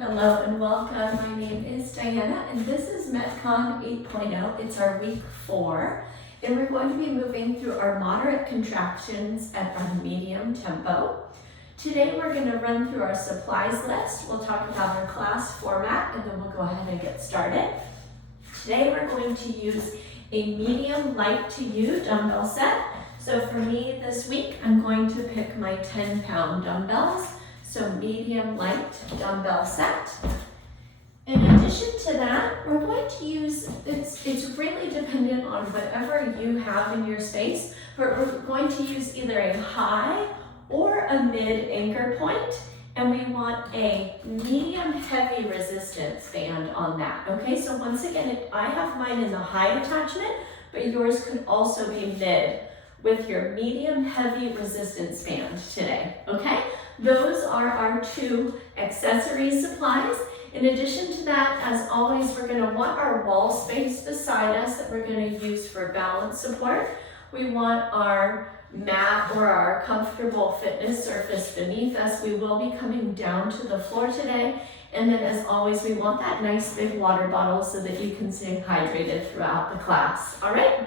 Hello and welcome. My name is Diana and this is MetCon 8.0. It's our week 4 and we're going to be moving through our moderate contractions at our medium tempo. Today we're going to run through our supplies list. We'll talk about our class format and then we'll go ahead and get started. Today we're going to use a medium light to you dumbbell set. So for me this week I'm going to pick my 10-pound dumbbells. So medium light dumbbell set. In addition to that, we're going to use, it's really dependent on whatever you have in your space, but we're going to use either a high or a mid anchor point, and we want a medium heavy resistance band on that. Okay, so once again, I have mine in the high attachment, but yours could also be mid with your medium heavy resistance band today, okay? Those are our 2 accessory supplies. In addition to that, as always, we're gonna want our wall space beside us that we're gonna use for balance support. We want our mat or our comfortable fitness surface beneath us. We will be coming down to the floor today. And then as always, we want that nice big water bottle so that you can stay hydrated throughout the class, all right?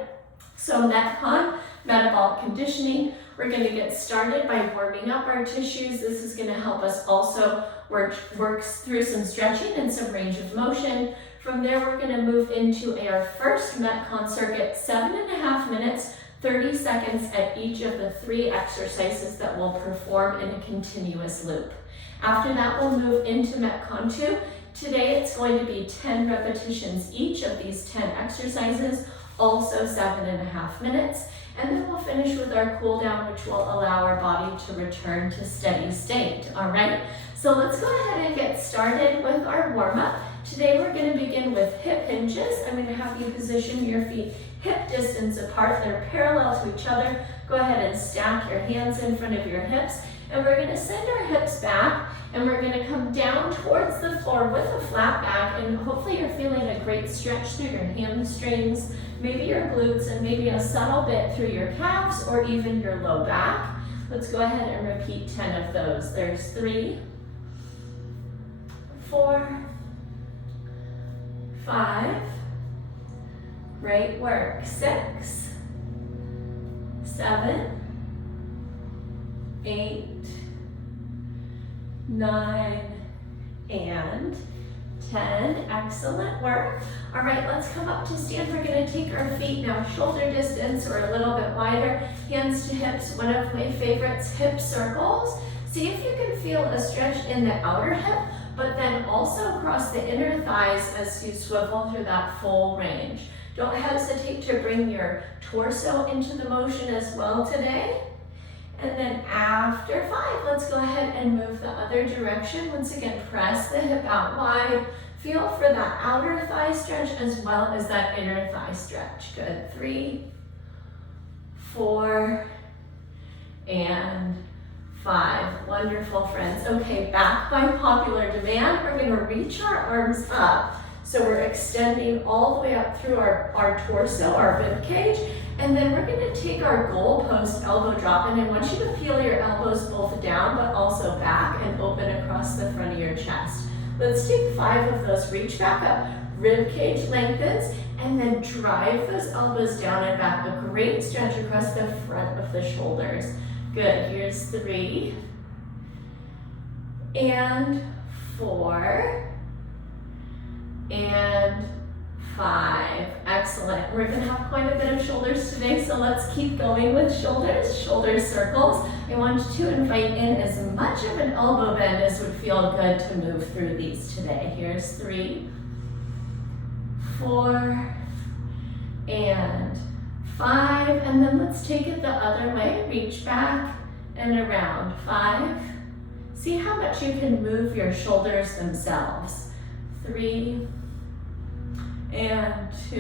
So MetCon, metabolic conditioning, we're going to get started by warming up our tissues. This is going to help us also work through some stretching and some range of motion. From there, we're going to move into our first MetCon circuit, 7.5 minutes, 30 seconds at each of the 3 exercises that we'll perform in a continuous loop. After that, we'll move into MetCon 2. Today, it's going to be 10 repetitions each of these 10 exercises, also 7.5 minutes. And then we'll finish with our cool down, which will allow our body to return to steady state, all right? So let's go ahead and get started with our warm up. Today we're gonna begin with hip hinges. I'm gonna have you position your feet hip distance apart. They're parallel to each other. Go ahead and stack your hands in front of your hips. And we're gonna send our hips back and we're gonna come down towards the floor with a flat back, and hopefully you're feeling a great stretch through your hamstrings, maybe your glutes, and maybe a subtle bit through your calves or even your low back. Let's go ahead and repeat 10 of those. There's 3, 4, 5, great work, 6, 7, 8, 9, and 10. Excellent work. All right, let's come up to stand. We're going to take our feet now shoulder distance or a little bit wider, hands to hips. One of my favorites, hip circles. See if you can feel a stretch in the outer hip, but then also across the inner thighs as you swivel through that full range. Don't hesitate to bring your torso into the motion as well today. And then after 5, let's go ahead and move the other direction. Once again, press the hip out wide. Feel for that outer thigh stretch as well as that inner thigh stretch. Good. 3, 4, and 5. Wonderful, friends. Okay, back by popular demand, we're going to reach our arms up. So we're extending all the way up through our torso, our rib cage. And then we're going to take our goalpost elbow drop, and I want you to feel your elbows both down but also back and open across the front of your chest. Let's take 5 of those. Reach back up, rib cage lengthens, and then drive those elbows down and back. A great stretch across the front of the shoulders. Good. Here's 3 and 4 and 5. Excellent. We're going to have quite a bit of shoulders today, so let's keep going with shoulders. Shoulder circles. I want you to invite in as much of an elbow bend as would feel good to move through these today. Here's 3, 4, and 5. And then let's take it the other way. Reach back and around. 5. See how much you can move your shoulders themselves. 3, and 2,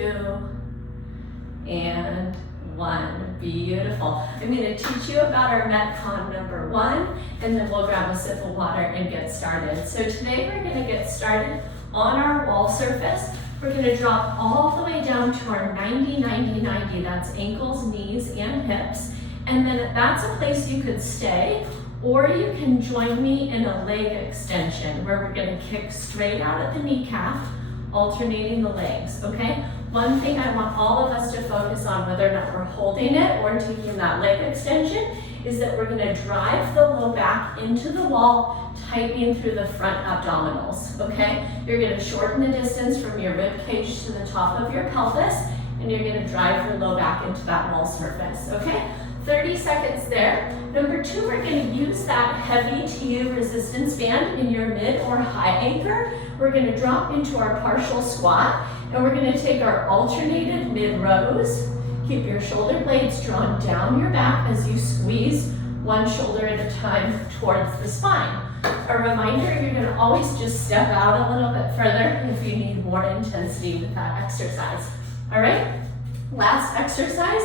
and 1. Beautiful. I'm going to teach you about our MetCon number 1, and then we'll grab a sip of water and get started. So today we're going to get started on our wall surface. We're going to drop all the way down to our 90, 90, 90. That's ankles, knees, and hips. And then that's a place you could stay, Or you can join me in a leg extension where we're gonna kick straight out at the kneecap, alternating the legs, okay? One thing I want all of us to focus on, whether or not we're holding it or taking that leg extension, is that we're gonna drive the low back into the wall, tightening through the front abdominals, okay? You're gonna shorten the distance from your rib cage to the top of your pelvis, and you're gonna drive your low back into that wall surface, okay? 30 seconds there. Number 2, we're gonna use that heavy to you resistance band in your mid or high anchor. We're gonna drop into our partial squat, and we're gonna take our alternated mid rows. Keep your shoulder blades drawn down your back as you squeeze one shoulder at a time towards the spine. A reminder, you're gonna always just step out a little bit further if you need more intensity with that exercise. All right, last exercise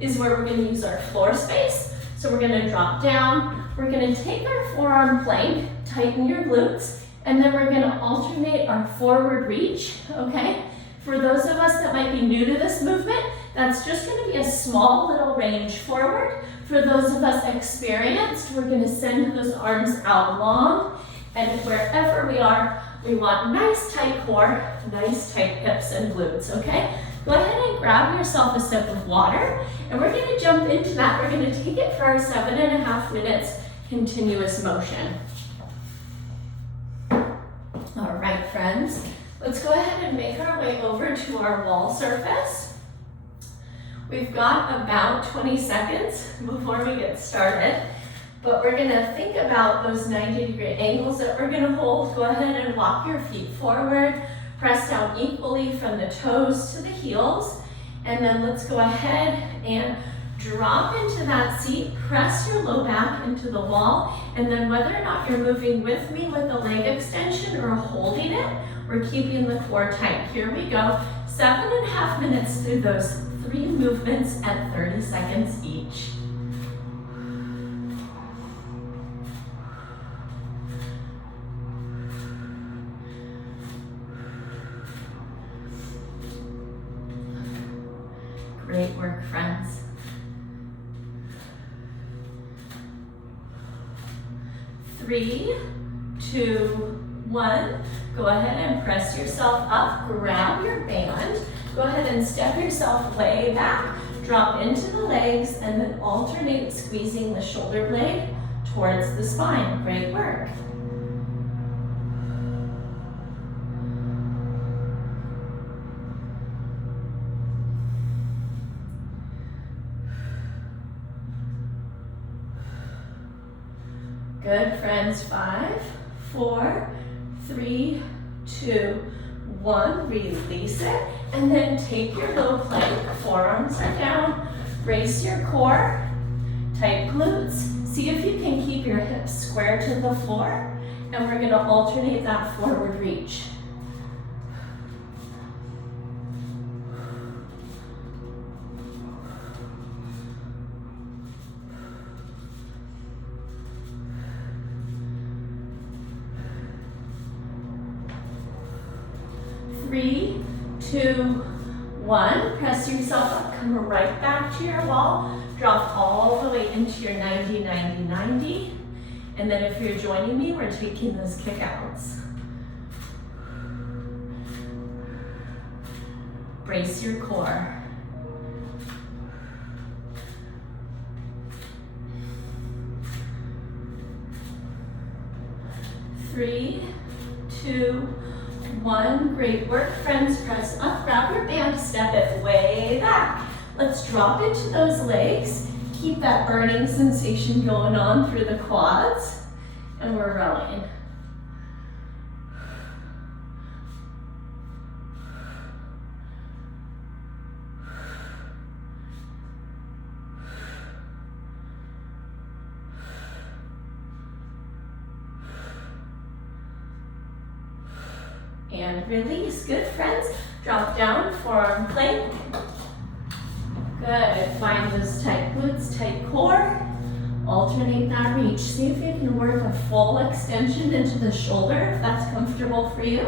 is where we're gonna use our floor space. So we're gonna drop down, we're gonna take our forearm plank, tighten your glutes, and then we're gonna alternate our forward reach, okay? For those of us that might be new to this movement, that's just gonna be a small little range forward. For those of us experienced, we're gonna send those arms out long, and wherever we are, we want nice tight core, nice tight hips and glutes, okay? Go ahead and grab yourself a sip of water, and we're gonna jump into that. We're gonna take it for our 7.5 minutes continuous motion. All right, friends, let's go ahead and make our way over to our wall surface. We've got about 20 seconds before we get started, but we're gonna think about those 90-degree angles that we're gonna hold. Go ahead and walk your feet forward, press down equally from the toes to the heels, and then let's go ahead and drop into that seat, press your low back into the wall, and then whether or not you're moving with me with a leg extension or holding it, we're keeping the core tight. Here we go, 7.5 minutes through those 3 movements at 30 seconds each. Great work, friends. 3, 2, 1. Go ahead and press yourself up, grab your band. Go ahead and step yourself way back, drop into the legs, and then alternate squeezing the shoulder blade towards the spine. Great work. Good, friends. 5, 4, 3, 2, 1. Release it, and then take your low plank. Forearms are down. Brace your core. Tight glutes. See if you can keep your hips square to the floor, and we're going to alternate that forward reach. Three, 2, 1. Press yourself up, come right back to your wall. Drop all the way into your 90, 90, 90. And then if you're joining me, we're taking those kickouts. Brace your core. 3, 2, 1. Great work, friends. Press up, grab your band, step it way back. Let's drop into those legs. Keep that burning sensation going on through the quads, and we're rowing. And release. Good, friends. Drop down, forearm plank. Good. Find those tight glutes, tight core. Alternate that reach. See if you can work a full extension into the shoulder, if that's comfortable for you.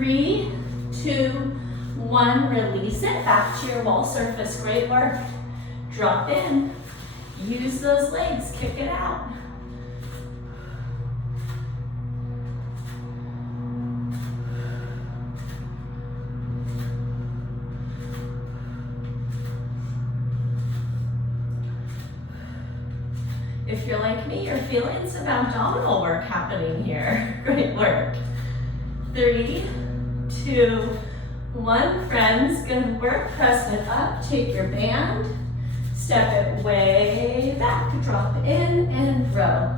3, 2, 1, release it back to your wall surface. Great work. Drop in. Use those legs, kick it out. If you're like me, you're feeling some abdominal work happening here. Great work. 3, 2, 1, friends. Good work. Press it up. Take your band. Step it way back. Drop in and row.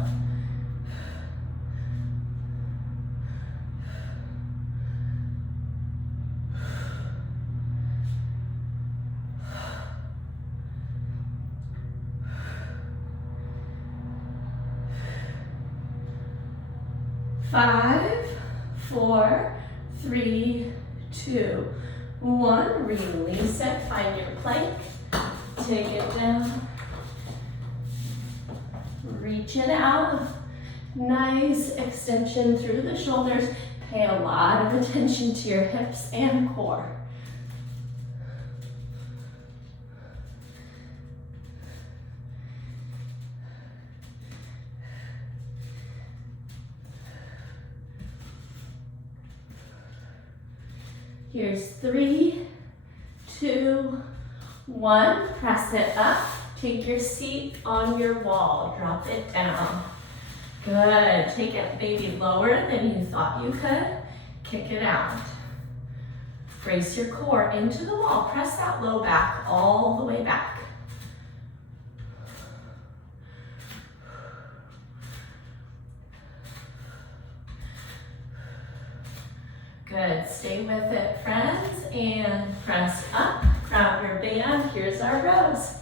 Five, 4, 3, 2, 1. Release it. Find your plank. Take it down. Reach it out. Nice extension through the shoulders. Pay a lot of attention to your hips and core. Here's 3, 2, 1. Press it up. Take your seat on your wall. Drop it down. Good. Take it maybe lower than you thought you could. Kick it out. Brace your core into the wall. Press that low back all the way back. Good, stay with it, friends, and press up, grab your band. Here's our rows.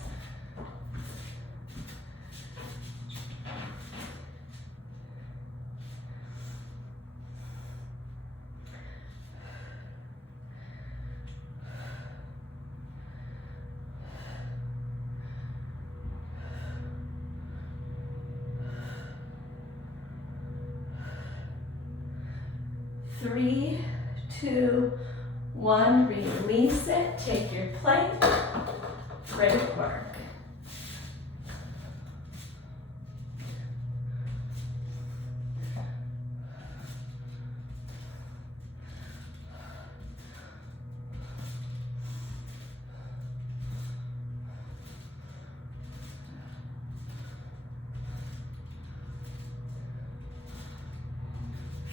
Three, 2, 1, release it, take your plank. Great work.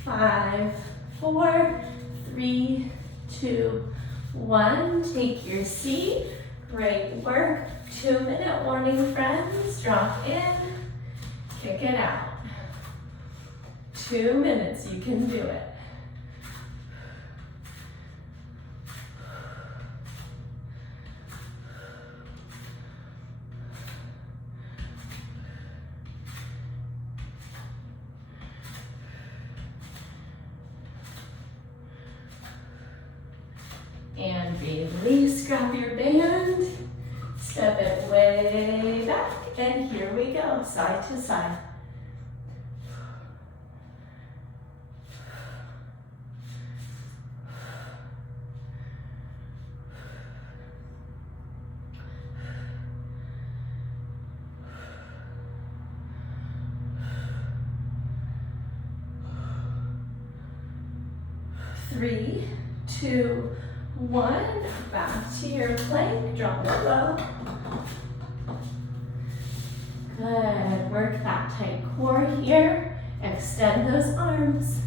Five, 4, 3, 2, 1. Take your seat. Great work. 2-minute warning, friends. Drop in. Kick it out. 2 minutes. You can do it. And release, grab your band, step it way back, and here we go, side to side. Three, 2, 1, back to your plank, drop it low. Good, work that tight core here. Extend those arms.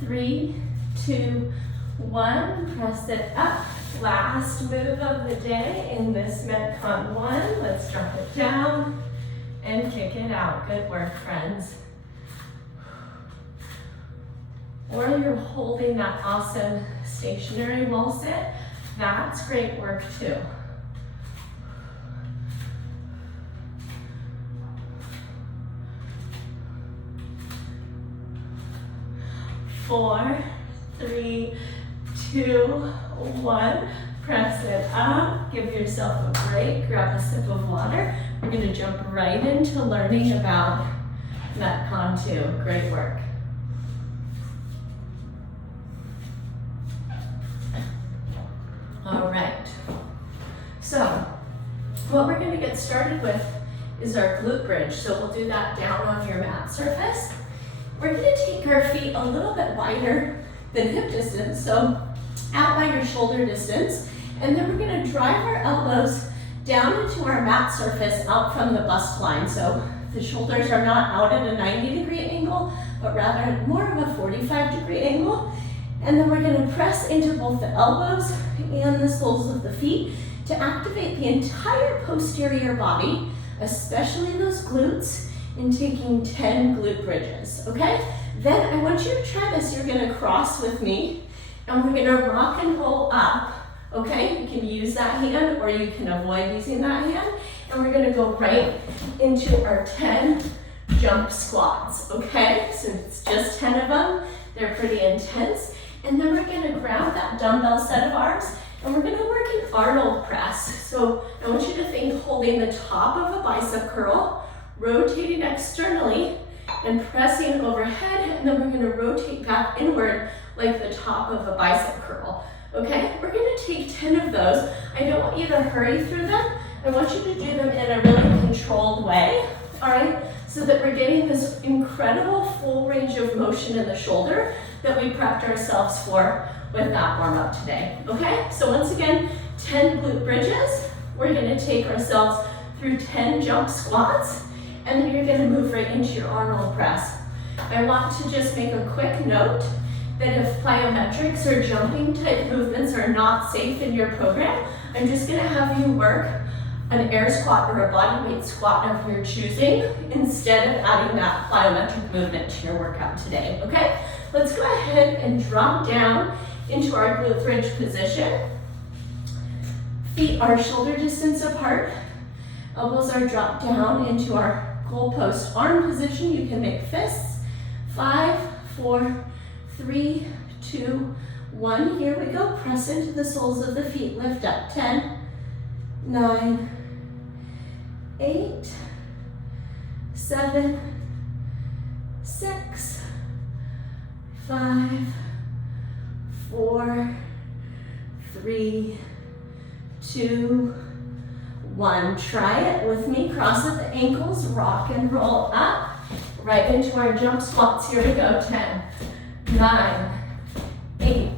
Three, 2, 1, press it up. Last move of the day in this MetCon 1. Let's drop it down and kick it out. Good work, friends. Or you're holding that awesome stationary wall sit. That's great work too. 4, 3, 2, 1. Press it up. Give yourself a break. Grab a sip of water. We're going to jump right into learning about MetCon 2. Great work. All right. So, what we're going to get started with is our glute bridge. So we'll do that down on your mat surface. We're going to take our feet a little bit wider than hip distance, so out by your shoulder distance. And then we're going to drive our elbows down into our mat surface out from the bust line. So the shoulders are not out at a 90-degree angle, but rather more of a 45-degree angle. And then we're going to press into both the elbows and the soles of the feet to activate the entire posterior body, especially those glutes, in taking 10 glute bridges, okay? Then I want you to try this. You're going to cross with me, and we're going to rock and roll up, okay? You can use that hand, or you can avoid using that hand. And we're going to go right into our 10 jump squats, okay? So it's just 10 of them. They're pretty intense. And then we're going to grab that dumbbell set of ours, and we're going to work an Arnold press. So I want you to think holding the top of a bicep curl, rotating externally, and pressing overhead, and then we're going to rotate back inward like the top of a bicep curl. Okay, we're going to take 10 of those. I don't want you to hurry through them. I want you to do them in a really controlled way, all right? So that we're getting this incredible full range of motion in the shoulder that we prepped ourselves for with that warm-up today, okay? So once again, 10 glute bridges. We're going to take ourselves through 10 jump squats, and then you're going to move right into your Arnold press. I want to just make a quick note that if plyometrics or jumping type movements are not safe in your program, I'm just going to have you work an air squat or a body weight squat of your choosing instead of adding that plyometric movement to your workout today, okay? Let's go ahead and drop down into our glute bridge position. Feet are shoulder distance apart. Elbows are dropped down into our goalpost arm position. You can make fists. 5, 4, 3, 2, 1. Here we go. Press into the soles of the feet. Lift up. 10, 9, 8, 7, 6, 5, 4, 3, 2, 1. Try it with me. Cross at the ankles, rock and roll up, right into our jump squats. Here we go. 10, 9, 8,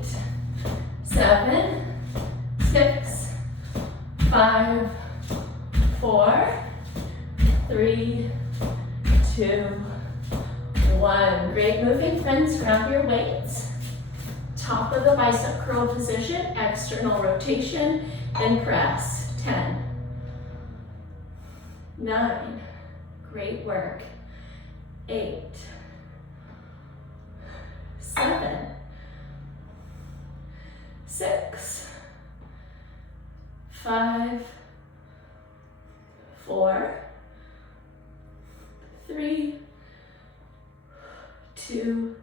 7, 6, 5, 4, 3, 2, 1. Great moving, friends. Grab your weights. Top of the bicep curl position, external rotation, and press. 10, 9, great work. 8, 7, 6, 5, 4, 3, 2,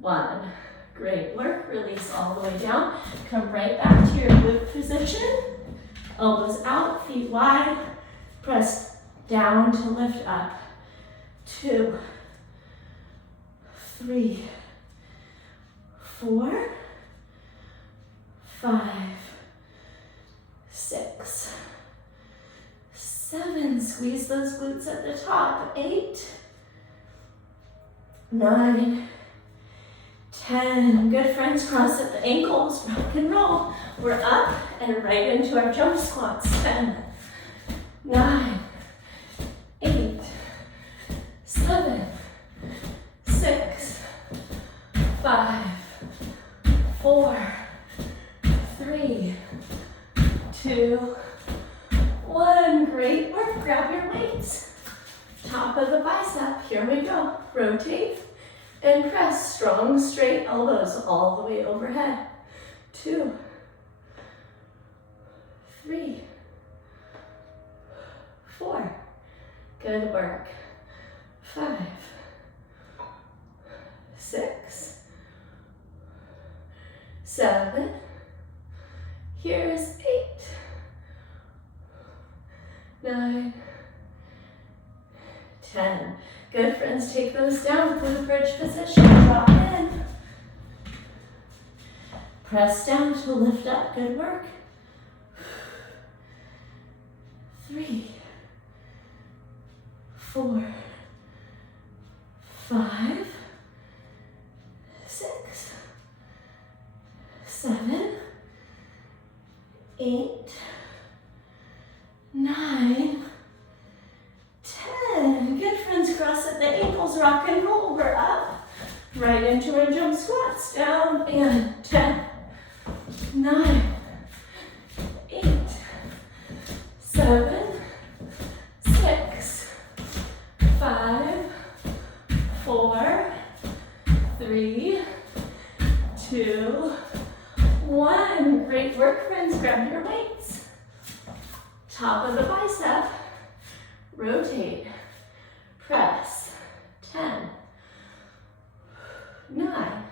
1. Great work. Release all the way down. Come right back to your glute position. Elbows out, feet wide. Press down to lift up. 2, 3, 4, 5, 6, 7. Squeeze those glutes at the top. 8, 9, 10. Good, friends. Cross at the ankles, rock and roll. We're up and right into our jump squats. 10, 9, 8, 7, 6, 5, 4, 3, 2, 1. Great work. Grab your weights. Top of the bicep. Here we go. Rotate and press. Strong, straight elbows all the way overhead. 2, 3, 4. Good work. 5, 6, 7. Here's 8. 9. 10. Good, friends, take those down. Glute bridge position, drop in. Press down to lift up, good work. 3, 4, 5, 6, 7, 8, 9, 10. Good, friends, cross at the ankles, rock and roll. We're up, right into our jump squats. Down and 10, 9, 8, 7, 6, 5, 4, 3, 2, 1. Great work, friends. Grab your weights. Top of the bicep. Rotate. Press. 10, 9,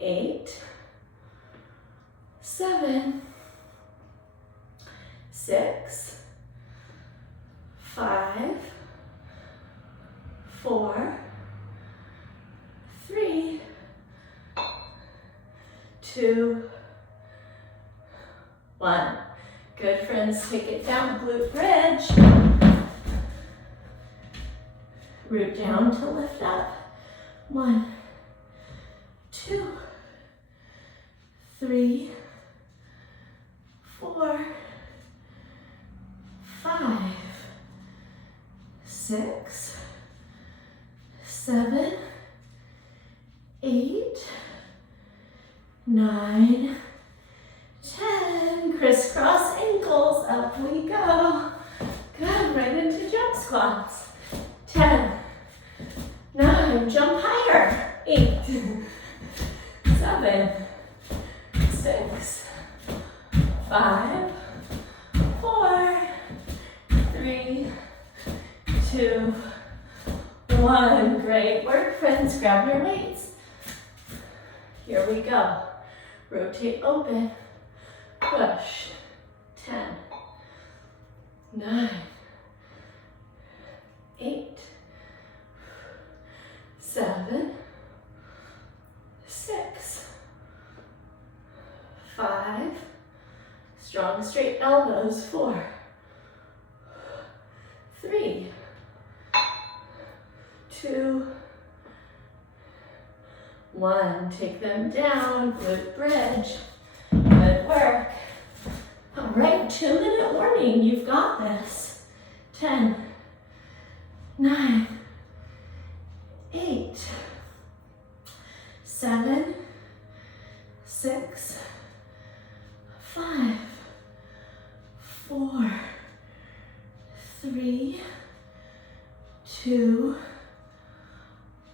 8, 7, 6, 5, 4, 3, 2, 1. Good, friends, take it down, glute bridge. Root down to lift up. 1, 2, 3, 4, 5, 6, 7, 8, 9, 10. Crisscross ankles, up we go. Good, right into jump squats. 10, 9, jump higher. 8, 7, 6, 5, 4, 3, 2, 1. Great work, friends. Grab your weights. Here we go. Rotate open. Push. 10, 9, 8, 7, 6, 5. Strong straight elbows. 4, 3, 2, 1. Take them down. Glute bridge. Good work. All right, 2-minute warning. You've got this. 10, 9, 8, 7, 6, 5, 4, 3, 2,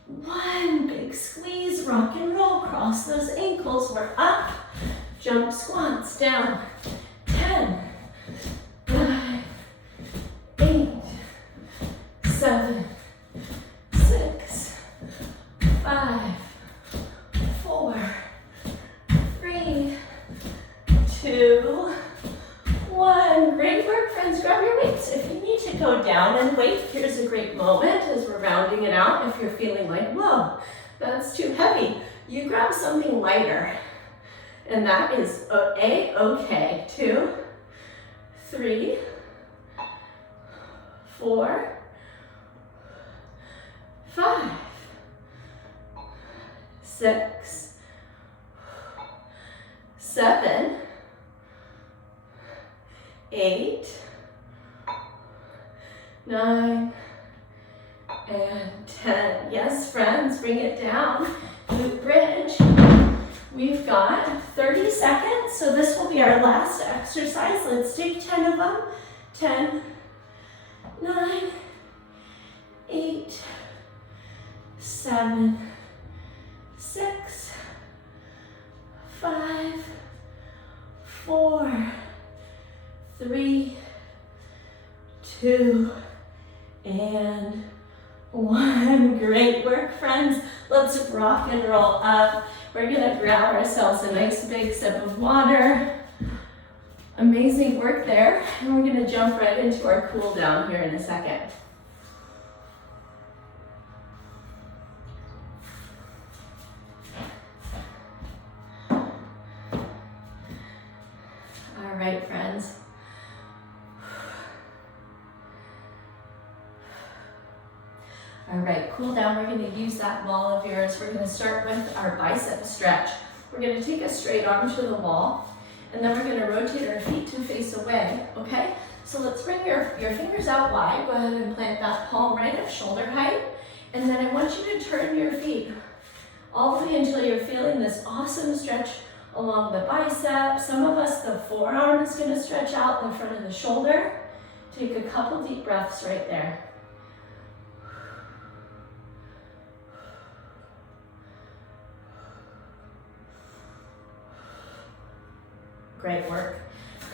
1. Big squeeze, rock and roll. Cross those ankles. We're up. Jump squats. Down. 10, 9, 8, 7, 6, 5, 4, 3, 2, 1. Great work, friends. Grab your weights. If you need to go down and wait, here's a great moment as we're rounding it out. If you're feeling like, whoa, that's too heavy, you grab something lighter. And that is A-okay. 2, 3, 4, 5, 6, 7, 8, 9, and 10. Yes, friends, bring it down. Glute bridge. We've got 30 seconds, so this will be our last exercise. Let's do 10 of them. 10, 9, 8, 7, 6, 5, 4, 3, 2, and 1. Great work, friends. Let's rock and roll up. We're gonna grab ourselves a nice big sip of water. Amazing work there. And we're gonna jump right into our cool down here in a second. All right, friends. All right, cool down. We're going to use that wall of yours. We're going to start with our bicep stretch. We're going to take a straight arm to the wall, and then we're going to rotate our feet to face away, okay? So let's bring your fingers out wide. Go ahead and plant that palm right at shoulder height. And then I want you to turn your feet all the way until you're feeling this awesome stretch along the bicep. Some of us, the forearm is going to stretch out in front of the shoulder. Take a couple deep breaths right there. Great work.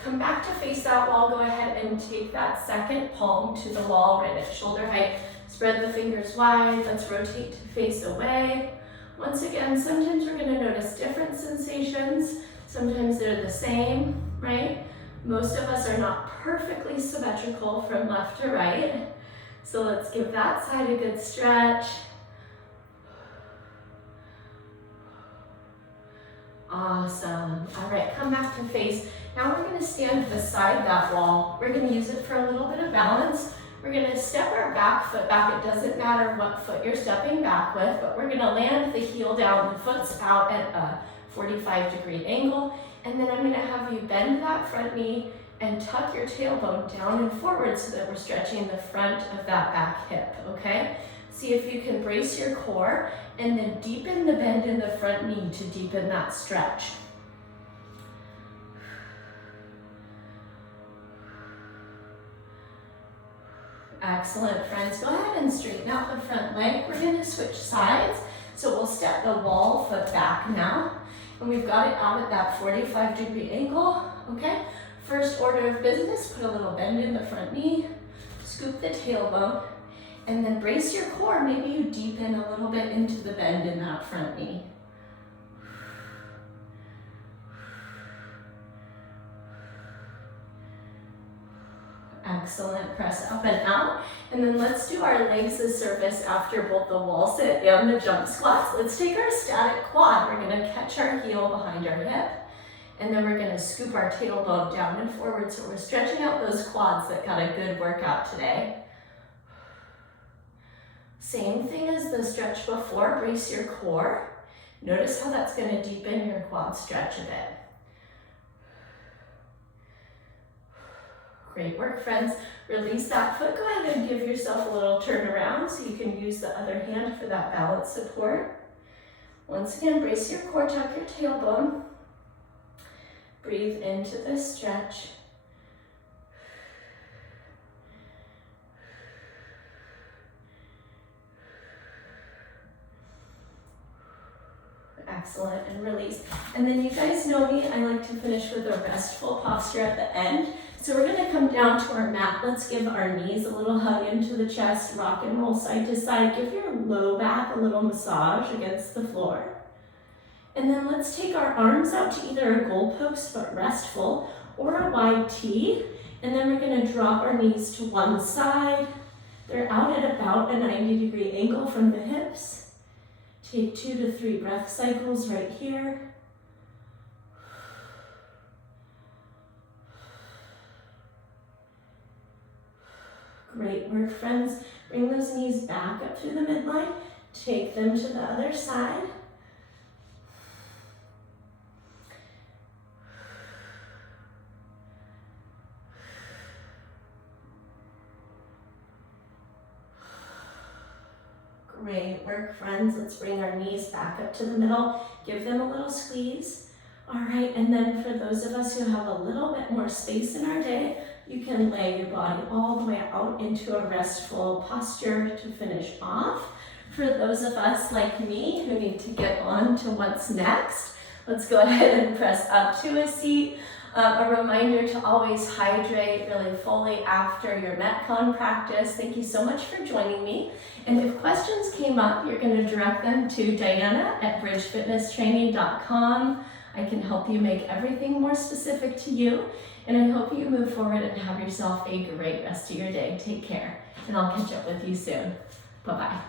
Come back to face that wall. Go ahead and take that second palm to the wall right at shoulder height. Spread the fingers wide. Let's rotate to face away. Once again, sometimes we're going to notice different sensations. Sometimes they're the same, right? Most of us are not perfectly symmetrical from left to right. So let's give that side a good stretch. Awesome. All right, come back to face. Now we're going to stand beside that wall. We're going to use it for a little bit of balance. We're going to step our back foot back. It doesn't matter what foot you're stepping back with, but we're going to land the heel down. The foot's out at a 45-degree angle. And then I'm going to have you bend that front knee and tuck your tailbone down and forward so that we're stretching the front of that back hip, okay? See if you can brace your core and then deepen the bend in the front knee to deepen that stretch. Excellent, friends. Go ahead and straighten out the front leg. We're going to switch sides. So we'll step the wall foot back now. And we've got it out at that 45-degree angle, okay? First order of business, put a little bend in the front knee, scoop the tailbone, and then brace your core. Maybe you deepen a little bit into the bend in that front knee. Excellent. Press up and out. And then let's do our legs as surface after both the wall sit and the jump squats. Let's take our static quad. We're going to catch our heel behind our hip. And then we're going to scoop our tailbone down and forward. So we're stretching out those quads that got a good workout today. Same thing as the stretch before. Brace your core. Notice how that's going to deepen your quad stretch a bit. Great work, friends. Release that foot. Go ahead and give yourself a little turnaround so you can use the other hand for that balance support. Once again, brace your core, tuck your tailbone. Breathe into this stretch. Excellent, and release. And then you guys know me, I like to finish with a restful posture at the end. So we're going to come down to our mat. Let's give our knees a little hug into the chest, rock and roll side to side. Give your low back a little massage against the floor. And then let's take our arms out to either a goalpost but restful or a wide T. And then we're going to drop our knees to one side. They're out at about a 90-degree angle from the hips. Take 2 to 3 breath cycles right here. Great work, friends. Bring those knees back up to the midline. Take them to the other side. Great work, friends. Let's bring our knees back up to the middle. Give them a little squeeze. All right, and then for those of us who have a little bit more space in our day, you can lay your body all the way out into a restful posture to finish off. For those of us like me who need to get on to what's next, let's go ahead and press up to a seat. A reminder to always hydrate really fully after your MetCon practice. Thank you so much for joining me. And if questions came up, you're going to direct them to Diana at bridgefitnesstraining.com. I can help you make everything more specific to you. And I hope you move forward and have yourself a great rest of your day. Take care, and I'll catch up with you soon. Bye-bye.